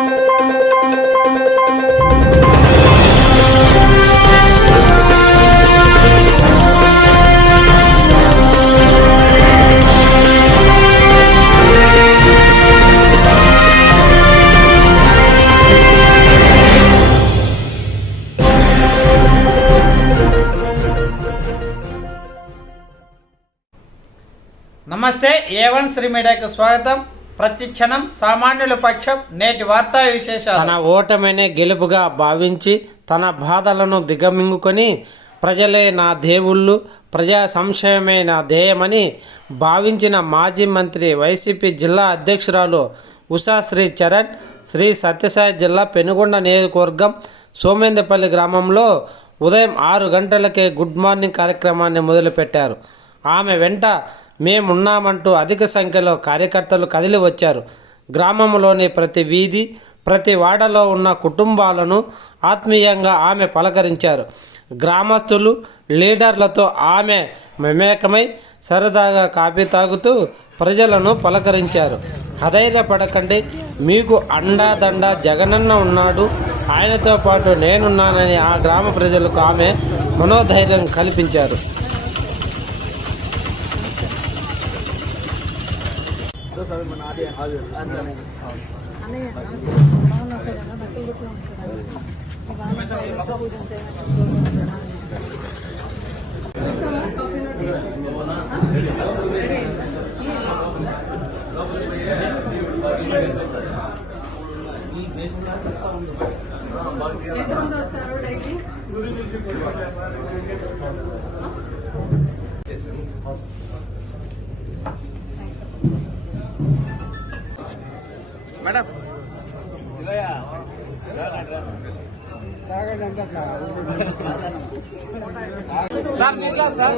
నమస్తే A1 శ్రీ మీడియాకు స్వాగతం. ప్రతి క్షణం సామాన్యుల పక్షం. నేటి వార్తా విశేషాలు. తన ఓటమినే గెలుపుగా భావించి తన బాధలను దిగమింగుకొని ప్రజలే నా దేవుళ్ళు, ప్రజా సంక్షేమమే నా ధ్యేయమని భావించిన మాజీ మంత్రి వైసీపీ జిల్లా అధ్యక్షురాలు ఉషాశ్రీ చరణ్ శ్రీ సత్యసాయి జిల్లా పెనుగొండ నియోజకవర్గం సోమేందపల్లి గ్రామంలో ఉదయం 6 గంటలకే గుడ్ మార్నింగ్ కార్యక్రమాన్ని మొదలుపెట్టారు. ఆమె వెంట మేమున్నామంటూ అధిక సంఖ్యలో కార్యకర్తలు కదిలి వచ్చారు. గ్రామంలోని ప్రతి వీధి, ప్రతి వాడలో ఉన్న కుటుంబాలను ఆత్మీయంగా ఆమె పలకరించారు. గ్రామస్తులు, లీడర్లతో ఆమె మమేకమై సరదాగా కాఫీ తాగుతూ ప్రజలను పలకరించారు. అధైర్యపడకండి, మీకు అండాదండ జగనన్న ఉన్నాడు, ఆయనతో పాటు నేనున్నానని ఆ గ్రామ ప్రజలకు ఆమె మనోధైర్యం కల్పించారు. Madam sir